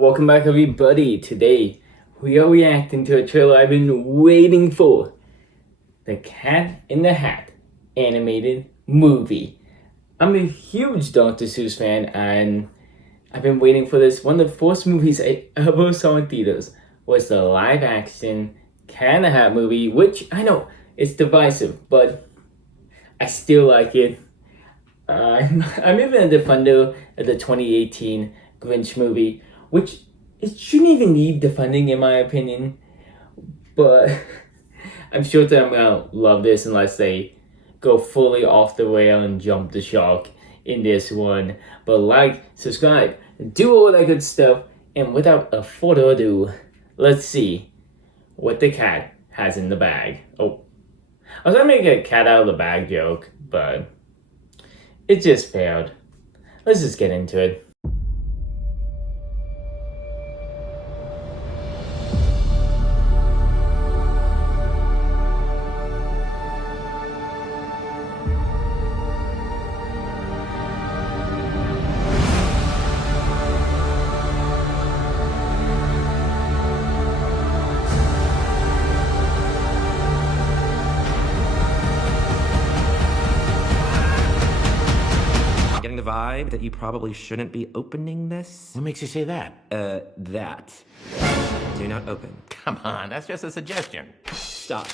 Welcome back everybody. Today we are reacting to a trailer I've been waiting for. The Cat in the Hat animated movie. I'm a huge Dr. Seuss fan and I've been waiting for this. One of the first movies I ever saw in theaters was the live action Cat in the Hat movie, which I know it's divisive, but I still like it. I'm even a defender of the 2018 Grinch movie, which it shouldn't even need defending in my opinion, but I'm sure that I'm gonna love this unless they go fully off the rail and jump the shark in this one. But like, subscribe, do all that good stuff, and without a further ado, let's see what the cat has in the bag. Oh, I was gonna make a cat out of the bag joke, but it just failed. Let's just get into it. The vibe that you probably shouldn't be opening this. What makes you say that? That. Do not open. Come on, that's just a suggestion. Stop.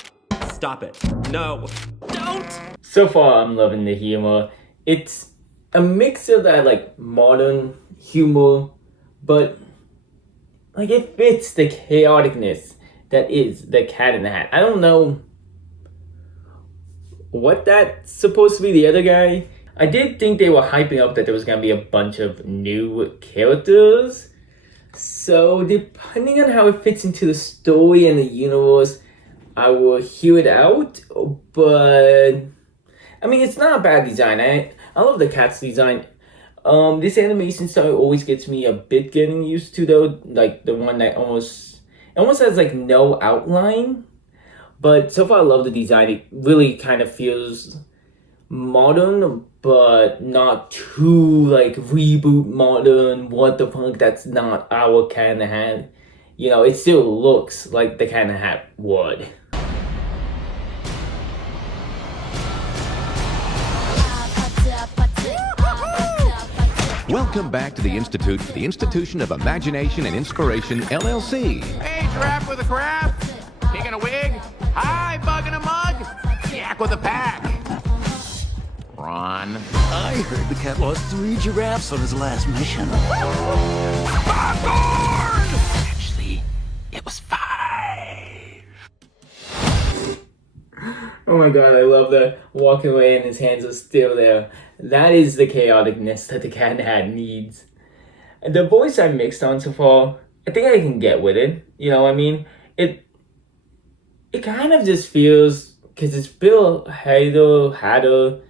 Stop it. No. Don't! So far, I'm loving the humor. It's a mix of that, like, modern humor, but, like, it fits the chaoticness that is the Cat in the Hat. I don't know what that's supposed to be, the other guy. I did think they were hyping up that there was going to be a bunch of new characters. So, depending on how it fits into the story and the universe, I will hear it out. But, I mean, it's not a bad design. I love the cat's design. This animation style always gets me a bit getting used to, though. Like, the one that almost has, like, no outline. But so far, I love the design. It really kind of feels modern, but not too like reboot modern. What the fuck, that's not our Cat in the Hat. You know, it still looks like the Cat in the Hat would. Welcome back to the Institute for the Institution of Imagination and Inspiration, LLC. Hey, giraffe with a crab, pig in a wig, hi, bug in a mug, yak with a pack. Ron. I heard the cat lost 3 giraffes on his last mission. Popcorn! Actually, it was 5. Oh my god, I love that. Walking away and his hands are still there. That is the chaoticness that the Cat in the Hat needs. The voice I mixed on so far, I think I can get with it. You know what I mean? It kind of just feels, because it's Bill Hader.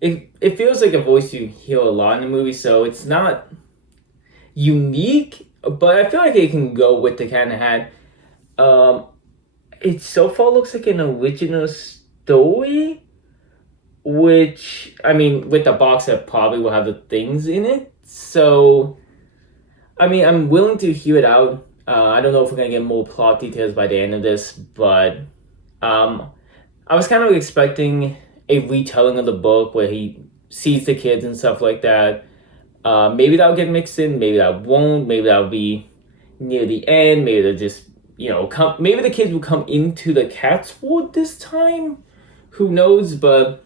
It feels like a voice you hear a lot in the movie, so it's not unique, but I feel like it can go with the Cat in the Hat. It so far looks like an original story, which, I mean, with the box set probably will have the things in it, so, I mean, I'm willing to hear it out. I don't know if we're gonna get more plot details by the end of this, but, I was kind of expecting a retelling of the book where he sees the kids and stuff like that. Maybe that'll get mixed in, maybe that won't, maybe that'll be near the end, maybe they'll just, you know, maybe the kids will come into the cat's world this time, who knows, but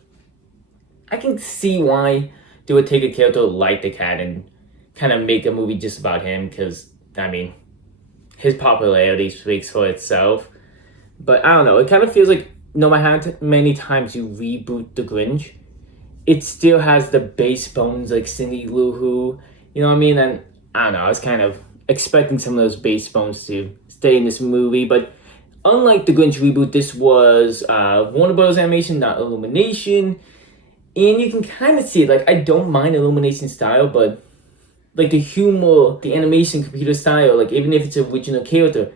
I can see why they would take a character like the cat and kind of make a movie just about him, because, I mean, his popularity speaks for itself. But I don't know, it kind of feels like no matter how many times you reboot the Grinch, it still has the base bones like Cindy Lou Who, you know what I mean? And I don't know, I was kind of expecting some of those base bones to stay in this movie, but unlike the Grinch reboot, this was Warner Bros. Animation, not Illumination, and you can kind of see it. Like, I don't mind Illumination style, but like the humor, the animation, computer style, like even if it's an original character,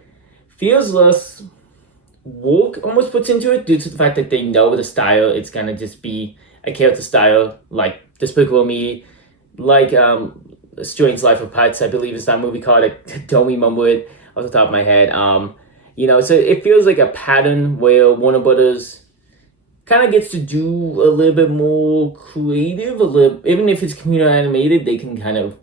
feels less work almost puts into it due to the fact that they know the style. It's gonna just be a character style like Despicable Me, like Strange Life of Pets, I believe is that movie called. I don't remember it off the top of my head. So it feels like a pattern where Warner Brothers kind of gets to do a little bit more creative, even if it's computer animated, they can kind of,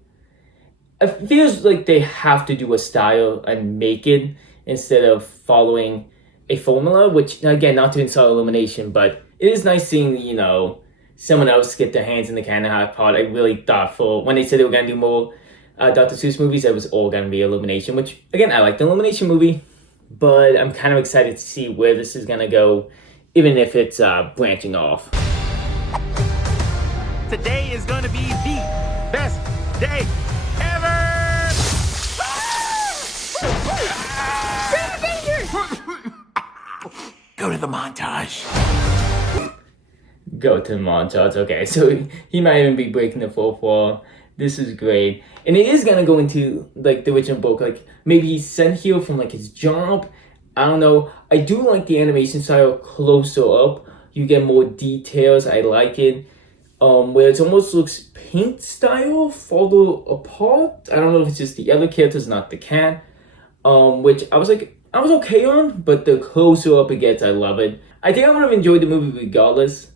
it feels like they have to do a style and make it instead of following a formula, which, again, not to insult Illumination, but it is nice seeing, someone else get their hands in the kind of hot pot. I really thought when they said they were going to do more Dr. Seuss movies, it was all going to be Illumination, which, again, I like the Illumination movie, but I'm kind of excited to see where this is going to go, even if it's branching off. Today is gonna be the best day ever! Go to the montage. Go to Montage. Okay, so he might even be breaking the fourth wall. This is great. And it is gonna go into like the original book. Like maybe he's sent here from like his job. I don't know. I do like the animation style closer up. You get more details. I like it. Where it almost looks paint style farther apart. I don't know if it's just the other characters, not the cat. Which I was okay on, but the closer up it gets, I love it. I think I would have enjoyed the movie regardless,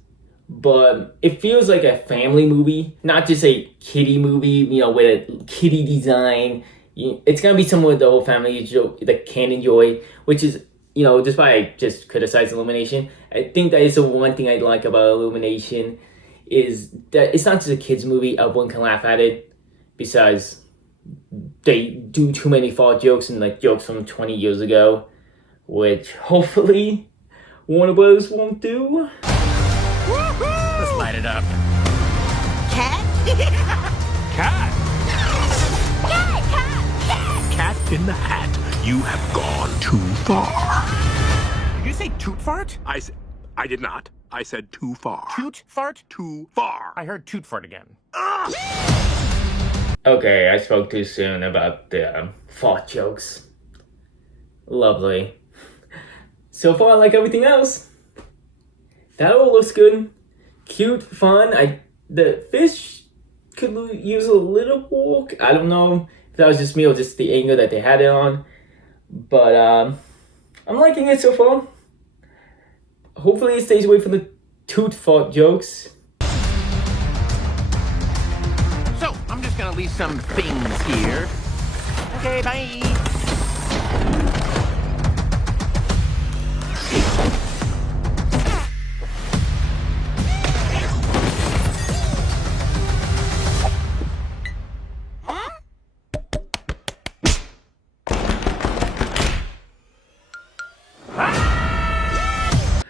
but it feels like a family movie, not just a kiddie movie, with a kiddie design. It's gonna be somewhere the whole family that can enjoy, which is, despite I just criticize Illumination, I think that is the one thing I like about Illumination is that it's not just a kids movie. Everyone can laugh at it, besides they do too many fart jokes and like jokes from 20 years ago, which hopefully Warner Bros. Won't do. Let's light it up. Cat? Cat! Cat in the Hat, you have gone too far. Did you say toot fart? I did not. I said too far. Toot fart? Too far. I heard toot fart again. Okay, I spoke too soon about the fart jokes. Lovely. So far, I like everything else. That all looks good. Cute, fun. The fish could use a little work. I don't know if that was just me or just the angle that they had it on. But I'm liking it so far. Hopefully it stays away from the toot fart jokes. So, I'm just gonna leave some things here. Okay, bye.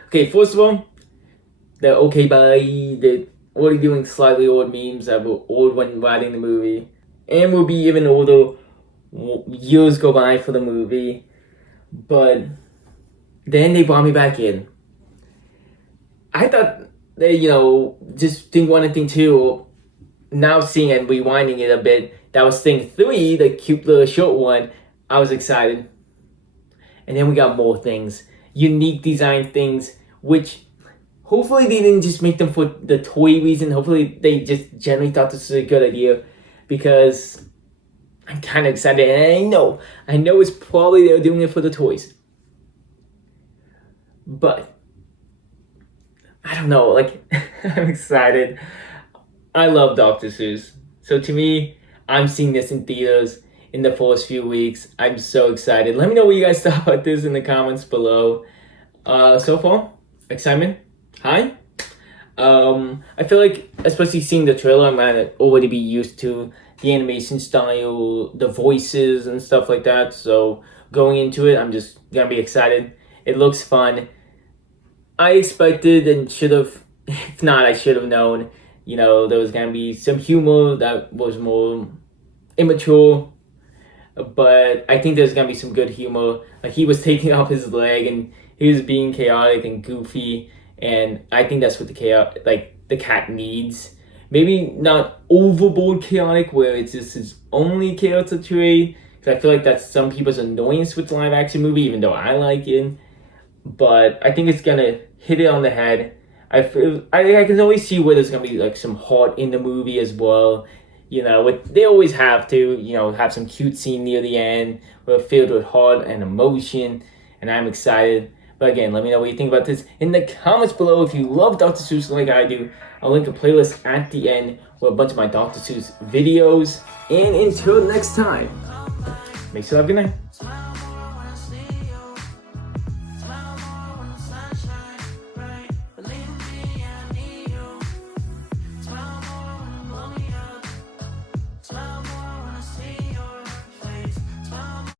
Okay, first of all, the okay bye, the already doing slightly old memes that were old when writing the movie, and will be even older years go by for the movie, but then they brought me back in. I thought they, just thing one and thing two, now seeing it, rewinding it a bit, that was thing three, the cute little short one, I was excited. And then we got more things, unique design things, which hopefully they didn't just make them for the toy reason. Hopefully they just generally thought this was a good idea, because I'm kind of excited, and I know it's probably they're doing it for the toys. But I don't know, I'm excited. I love Dr. Seuss. So to me, I'm seeing this in theaters in the first few weeks. I'm so excited. Let me know what you guys thought about this in the comments below. So far, excitement high. I feel like, especially seeing the trailer, I'm gonna already be used to the animation style, the voices and stuff like that. So going into it, I'm just gonna be excited. It looks fun. I expected and should have, if not, I should have known, there was gonna be some humor that was more immature. But I think there's gonna be some good humor. Like, he was taking off his leg and he was being chaotic and goofy, and I think that's what the cat needs. Maybe not overboard chaotic where it's just his only character trait, because I feel like that's some people's annoyance with the live action movie, even though I like it. But I think it's gonna hit it on the head. I can always see where there's gonna be some heart in the movie as well. You know, they always have to, you know, have some cute scene near the end. We're filled with heart and emotion, and I'm excited. But again, let me know what you think about this in the comments below. If you love Dr. Seuss like I do, I'll link a playlist at the end with a bunch of my Dr. Seuss videos. And until next time, make sure you have a good night.